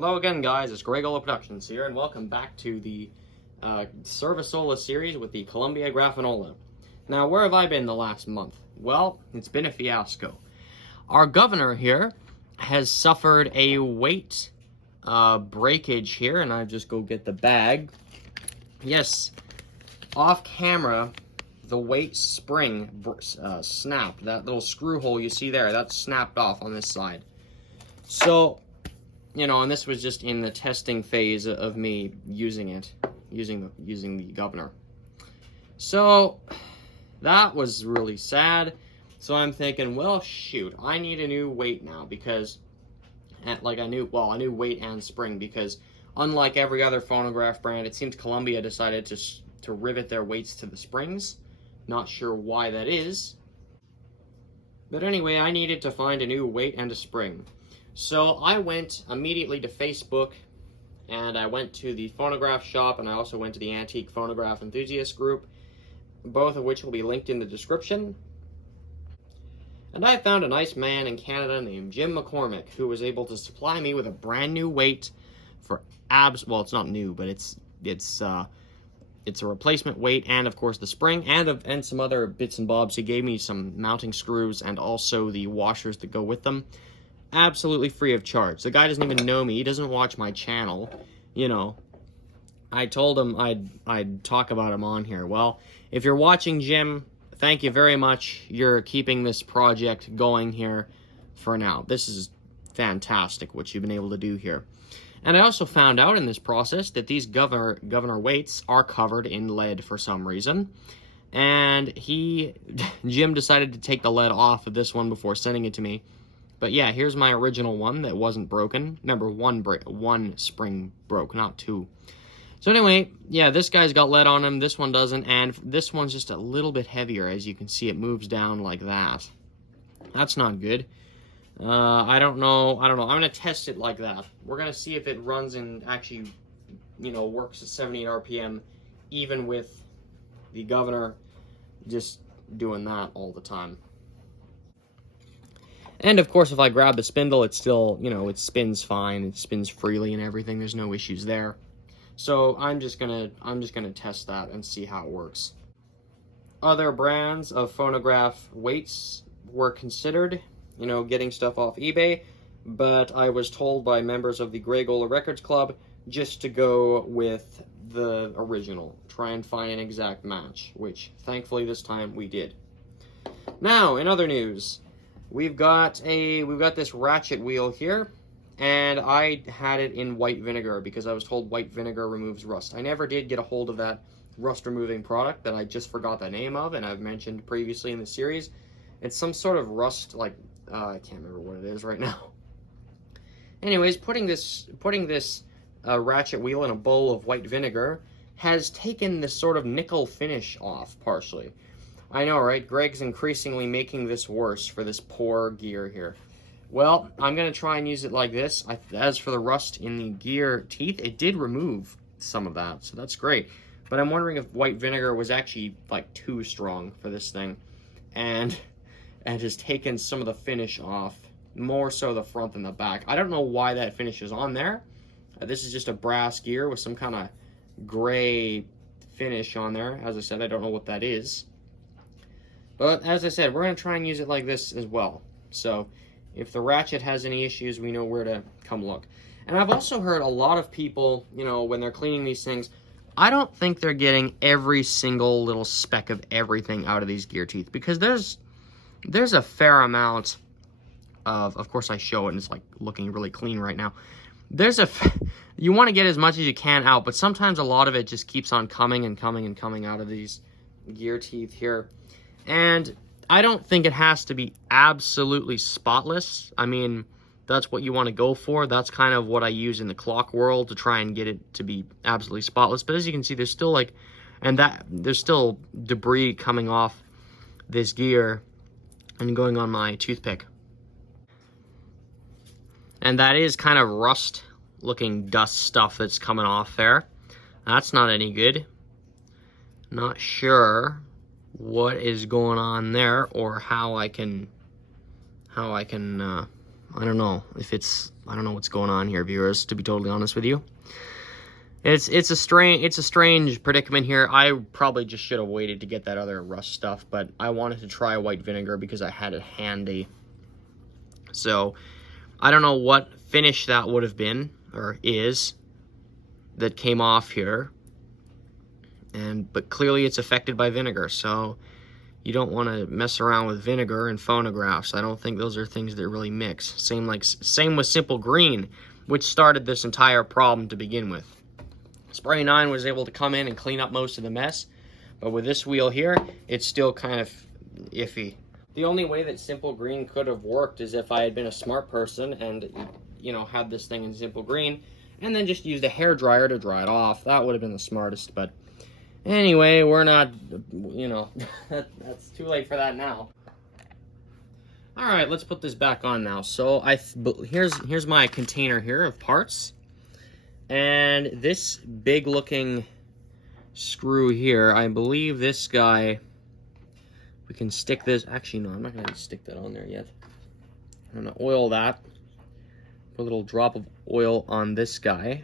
Hello again, guys. It's Gregola Productions here, and welcome back to the Serviceola series with the Columbia Grafonola. Now, where have I been the last month? Well, it's been a fiasco. Our governor here has suffered a weight breakage here, and I just go get the bag. Yes, off camera, the weight spring snapped. That little screw hole you see there, that's snapped off on this side. So, you know, and this was just in the testing phase of me using the governor. So that was really sad. So I'm thinking, well, shoot, I need a new weight now, because a new weight and spring, because unlike every other phonograph brand, it seems Columbia decided to rivet their weights to the springs. Not sure why that is. But anyway, I needed to find a new weight and a spring. So I went immediately to Facebook, and I went to the phonograph shop, and I also went to the Antique Phonograph Enthusiast group, both of which will be linked in the description. And I found a nice man in Canada named Jim McCormick, who was able to supply me with a brand new weight for well, it's not new, but it's a replacement weight, and of course the spring, and some other bits and bobs. He gave me some mounting screws and also the washers that go with them. Absolutely free of charge. The guy doesn't even know me. He doesn't watch my channel. You know, I told him I'd talk about him on here. Well, if you're watching, Jim, thank you very much. You're keeping this project going here for now. This is fantastic what you've been able to do here. And I also found out in this process that these governor weights are covered in lead for some reason. And Jim decided to take the lead off of this one before sending it to me. But yeah, here's my original one that wasn't broken. Remember, one spring broke, not two. So anyway, yeah, this guy's got lead on him, this one doesn't, and this one's just a little bit heavier. As you can see, it moves down like that. That's not good. I don't know. I'm gonna test it like that. We're gonna see if it runs and actually, you know, works at 78 RPM, even with the governor just doing that all the time. And of course, if I grab the spindle, it's still, you know, it spins fine. It spins freely and everything. There's no issues there. So I'm just gonna test that and see how it works. Other brands of phonograph weights were considered, you know, getting stuff off eBay, but I was told by members of the Gregola Records Club just to go with the original, try and find an exact match, which thankfully this time we did. Now, in other news, we've got this ratchet wheel here, and I had it in white vinegar because I was told white vinegar removes rust. I never did get a hold of that rust removing product that I just forgot the name of, and I've mentioned previously in the series. It's some sort of rust, like I can't remember what it is right now. Anyways, putting this ratchet wheel in a bowl of white vinegar has taken this sort of nickel finish off partially. I know, right? Greg's increasingly making this worse for this poor gear here. Well, I'm going to try and use it like this. As for the rust in the gear teeth, it did remove some of that, so that's great. But I'm wondering if white vinegar was actually, like, too strong for this thing, and has taken some of the finish off, more so the front than the back. I don't know why that finish is on there. This is just a brass gear with some kind of gray finish on there. As I said, I don't know what that is. But as I said, we're going to try and use it like this as well. So if the ratchet has any issues, we know where to come look. And I've also heard a lot of people, you know, when they're cleaning these things, I don't think they're getting every single little speck of everything out of these gear teeth, because there's a fair amount of course I show it and it's like looking really clean right now. You want to get as much as you can out, but sometimes a lot of it just keeps on coming and coming and coming out of these gear teeth here. And I don't think it has to be absolutely spotless. I mean, that's what you want to go for. That's kind of what I use in the clock world to try and get it to be absolutely spotless. But as you can see, there's still there's still debris coming off this gear and going on my toothpick. And that is kind of rust looking dust stuff that's coming off there. That's not any good. Not sure what is going on there, or how I can I don't know if it's, I don't know what's going on here, viewers, to be totally honest with you. It's a strange predicament here. I probably just should have waited to get that other rust stuff, but I wanted to try white vinegar because I had it handy. So I don't know what finish that would have been, or is, that came off here. But clearly it's affected by vinegar, so you don't want to mess around with vinegar and phonographs. I don't think those are things that really mix. Same with Simple Green, which started this entire problem to begin with. Spray 9 was able to come in and clean up most of the mess, but with this wheel here, it's still kind of iffy. The only way that Simple Green could have worked is if I had been a smart person and, you know, had this thing in Simple Green, and then just used a hairdryer to dry it off. That would have been the smartest, but anyway, we're not, you know, that's too late for that now. All right, let's put this back on now. So here's my container here of parts. And this big looking screw here, I believe this guy, we can stick this, actually no, I'm not gonna stick that on there yet. I'm gonna oil that, put a little drop of oil on this guy,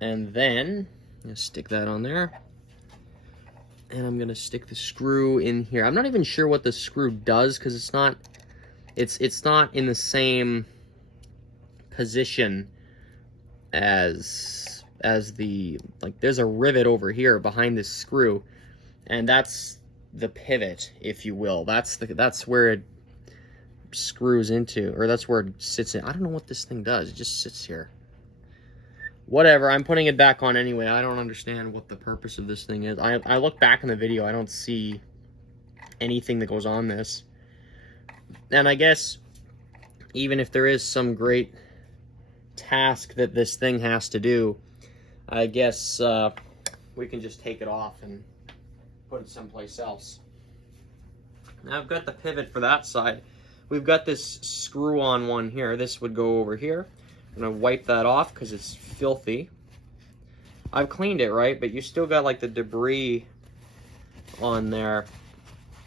and then I'm gonna stick that on there, and I'm gonna stick the screw in here. I'm not even sure what the screw does because it's not in the same position as the, like, there's a rivet over here behind this screw, and that's the pivot, if you will. That's where it screws into, or that's where it sits in. I don't know what this thing does. It just sits here. Whatever, I'm putting it back on anyway. I don't understand what the purpose of this thing is. I look back in the video, I don't see anything that goes on this. And I guess even if there is some great task that this thing has to do, I guess we can just take it off and put it someplace else. Now I've got the pivot for that side. We've got this screw-on one here. This would go over here. I'm gonna wipe that off because it's filthy. I've cleaned it, right? But you still got like the debris on there.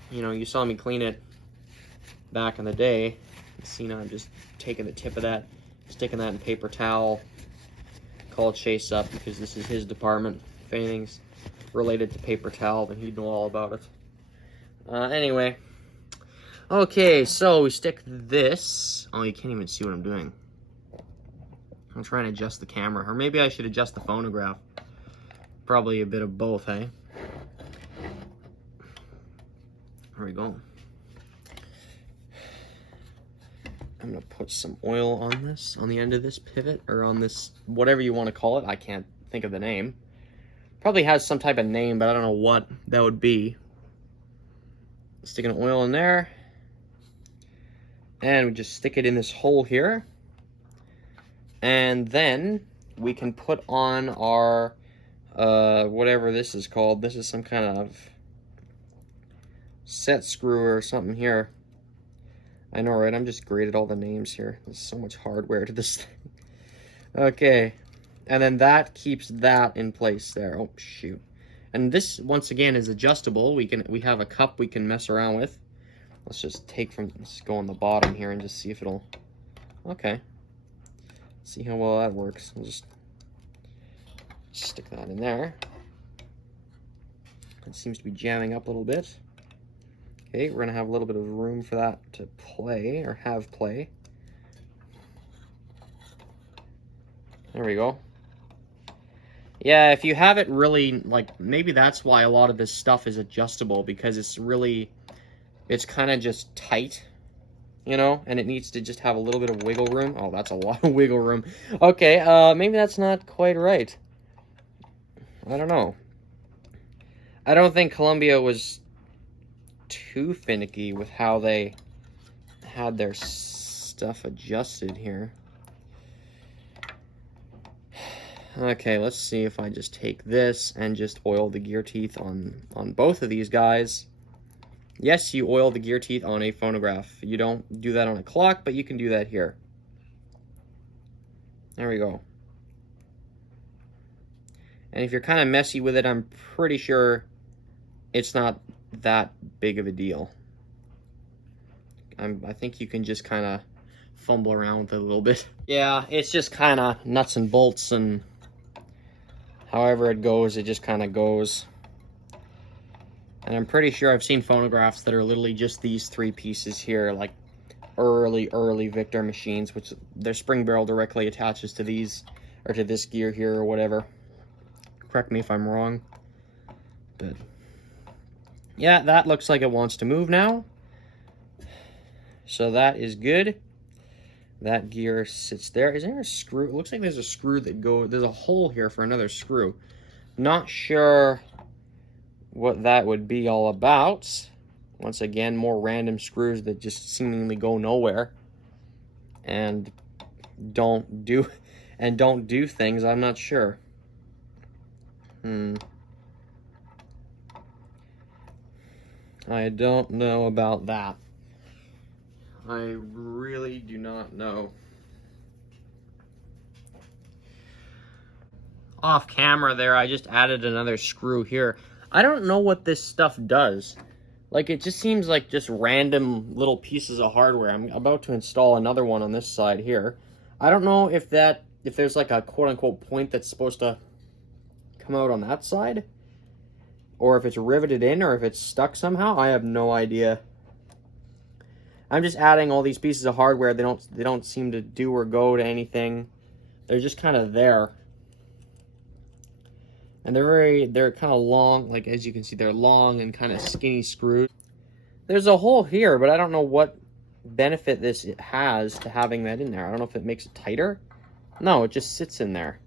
You know, you saw me clean it back in the day. See, now I'm just taking the tip of that, sticking that in paper towel. Call Chase up because this is his department. If anything's related to paper towel, then he'd know all about it. Anyway. Okay, so we stick this. Oh, you can't even see what I'm doing. I'm trying to adjust the camera. Or maybe I should adjust the phonograph. Probably a bit of both, hey? There we go. I'm gonna put some oil on this, on the end of this pivot, or on this, whatever you want to call it. I can't think of the name. Probably has some type of name, but I don't know what that would be. Sticking oil in there. And we just stick it in this hole here. And then we can put on our, whatever this is called. This is some kind of set screw or something here. I know, right? I'm just graded all the names here. There's so much hardware to this thing. Okay. And then that keeps that in place there. Oh, shoot. And this, once again, is adjustable. We have a cup we can mess around with. Let's just let's go on the bottom here and just see if it'll, okay. See how well that works. I'll just stick that in there. It seems to be jamming up a little bit. Okay, we're gonna have a little bit of room for that to play, or have play. There we go. Yeah, if you have it really, like, maybe that's why a lot of this stuff is adjustable, because it's kind of just tight, you know, and it needs to just have a little bit of wiggle room. Oh, that's a lot of wiggle room. Okay, maybe that's not quite right. I don't know. I don't think Columbia was too finicky with how they had their stuff adjusted here. Okay, let's see if I just take this and just oil the gear teeth on both of these guys. Yes, you oil the gear teeth on a phonograph. You don't do that on a clock, but you can do that here. There we go. And if you're kind of messy with it, I'm pretty sure it's not that big of a deal. I think you can just kind of fumble around with it a little bit. Yeah, it's just kind of nuts and bolts, and however it goes, it just kind of goes. And I'm pretty sure I've seen phonographs that are literally just these 3 pieces here, like early Victor machines, which their spring barrel directly attaches to these, or to this gear here, or whatever. Correct me if I'm wrong. But yeah, that looks like it wants to move now. So that is good. That gear sits there. Is there a screw? It looks like there's a screw that goes, there's a hole here for another screw. Not sure what that would be all about. Once again, more random screws that just seemingly go nowhere and don't do things. I'm not sure. I don't know about that. I really do not know. Off camera there, I just added another screw here. I don't know what this stuff does. Like, it just seems like just random little pieces of hardware. I'm about to install another one on this side here. I don't know if there's like a quote-unquote point that's supposed to come out on that side, or if it's riveted in, or if it's stuck somehow. I have no idea. I'm just adding all these pieces of hardware. They don't seem to do or go to anything. They're just kind of there. And they're kind of long, like as you can see, they're long and kind of skinny screws. There's a hole here, but I don't know what benefit this has to having that in there. I don't know if it makes it tighter. No, it just sits in there.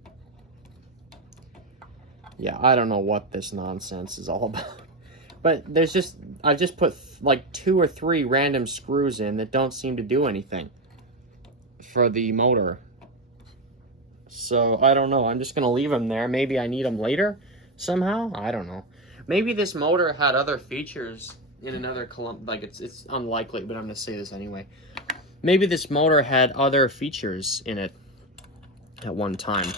Yeah, I don't know what this nonsense is all about. But I've just put like 2 or 3 random screws in that don't seem to do anything for the motor. So, I don't know. I'm just going to leave them there. Maybe I need them later somehow. I don't know. Maybe this motor had other features in another like it's unlikely, but I'm going to say this anyway. Maybe this motor had other features in it at one time.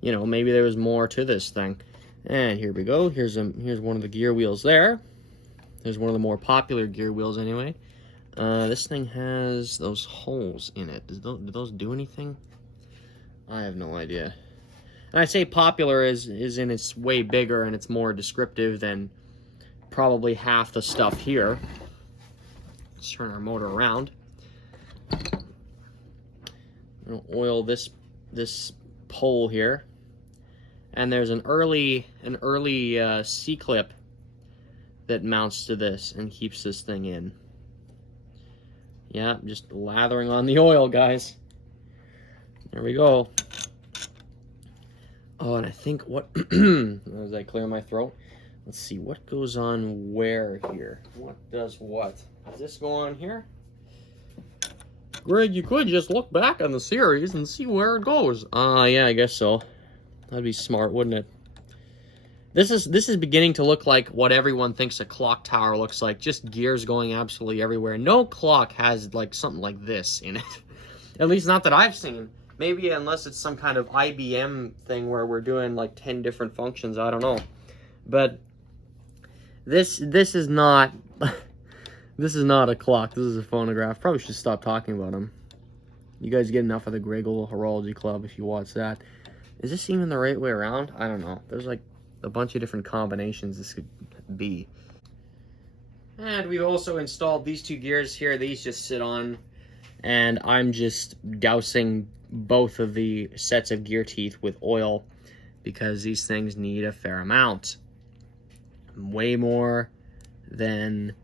You know, maybe there was more to this thing. And here we go. Here's one of the gear wheels there. There's one of the more popular gear wheels anyway. This thing has those holes in it. Do those do anything? I have no idea. And I say popular is in it's way bigger and it's more descriptive than probably half the stuff here. Let's turn our motor around. I'm gonna oil this pole here. And there's an early C-clip that mounts to this and keeps this thing in. Yeah, just lathering on the oil, guys. There we go. Oh, and I think what as I clear my throat, let's see what goes on where here. What does what? Does this go on here? Greg, you could just look back on the series and see where it goes. Yeah, I guess so. That'd be smart, wouldn't it? This is beginning to look like what everyone thinks a clock tower looks like. Just gears going absolutely everywhere. No clock has like something like this in it. At least not that I've seen. Maybe unless it's some kind of IBM thing where we're doing like 10 different functions. I don't know. But this is not this is not a clock. This is a phonograph. Probably should stop talking about them. You guys get enough of the Gregola Horology Club if you watch that. Is this even the right way around? I don't know. There's like a bunch of different combinations this could be. And we've also installed these 2 gears here. These just sit on, and I'm just dousing both of the sets of gear teeth with oil because these things need a fair amount. Way more than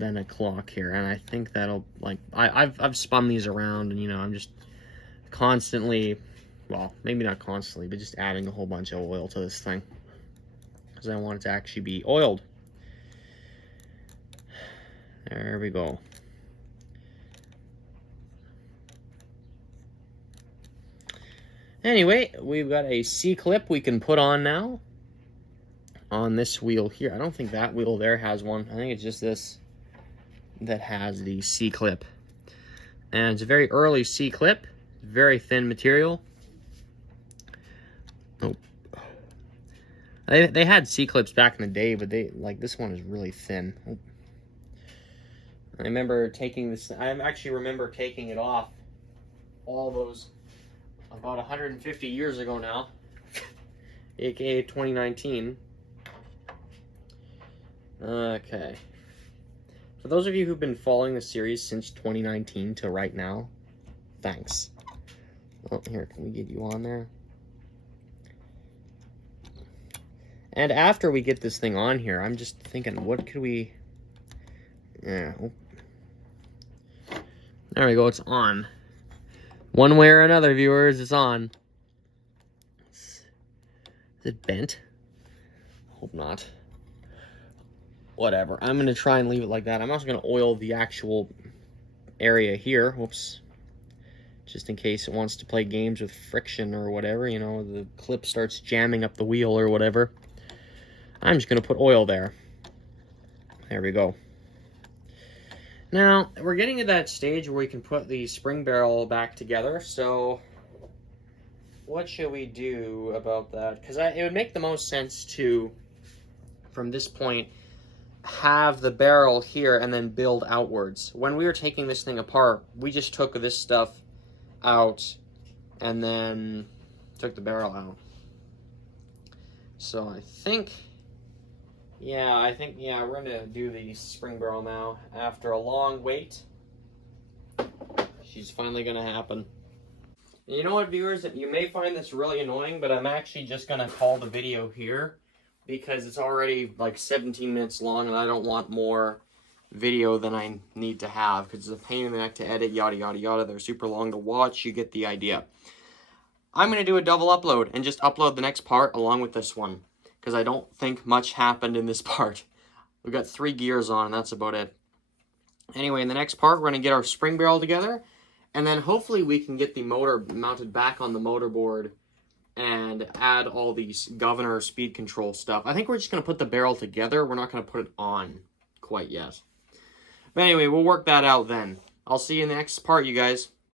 a clock here. And I think that'll, like, I've spun these around, and you know, I'm just constantly, well, maybe not constantly, but just adding a whole bunch of oil to this thing because I want it to actually be oiled. There we go. Anyway, we've got a C-clip we can put on now on this wheel here. I don't think that wheel there has one. I think it's just this that has the C-clip. And it's a very early C-clip, very thin material. Oh. They had C-clips back in the day, but this one is really thin. Oh. I remember taking this, I actually remember taking it off all those about 150 years ago now, aka 2019. Okay. For those of you who've been following the series since 2019 to right now, thanks. Oh, here, can we get you on there? And after we get this thing on here, I'm just thinking, what could we... Yeah. There we go, it's on. One way or another, viewers, it's on. Is it bent? Hope not. Whatever. I'm going to try and leave it like that. I'm also going to oil the actual area here. Whoops. Just in case it wants to play games with friction or whatever. You know, the clip starts jamming up the wheel or whatever. I'm just going to put oil there. There we go. Now, we're getting to that stage where we can put the spring barrel back together. So, what should we do about that? Because it would make the most sense to, from this point, have the barrel here and then build outwards. When we were taking this thing apart, we just took this stuff out and then took the barrel out. So I think, yeah, we're gonna do the spring barrel now. After a long wait, she's finally gonna happen. And you know what, viewers, you may find this really annoying, but I'm actually just gonna call the video here, because it's already like 17 minutes long and I don't want more video than I need to have, because it's a pain in the neck to edit, yada yada yada. They're super long to watch. You get the idea. I'm going to do a double upload and just upload the next part along with this one, because I don't think much happened in this part. We've got 3 gears on and that's about it. Anyway, in the next part, we're going to get our spring barrel together, and then hopefully we can get the motor mounted back on the motorboard and add all these governor speed control stuff. I think we're just going to put the barrel together. We're not going to put it on quite yet. But anyway, we'll work that out then. I'll see you in the next part, you guys.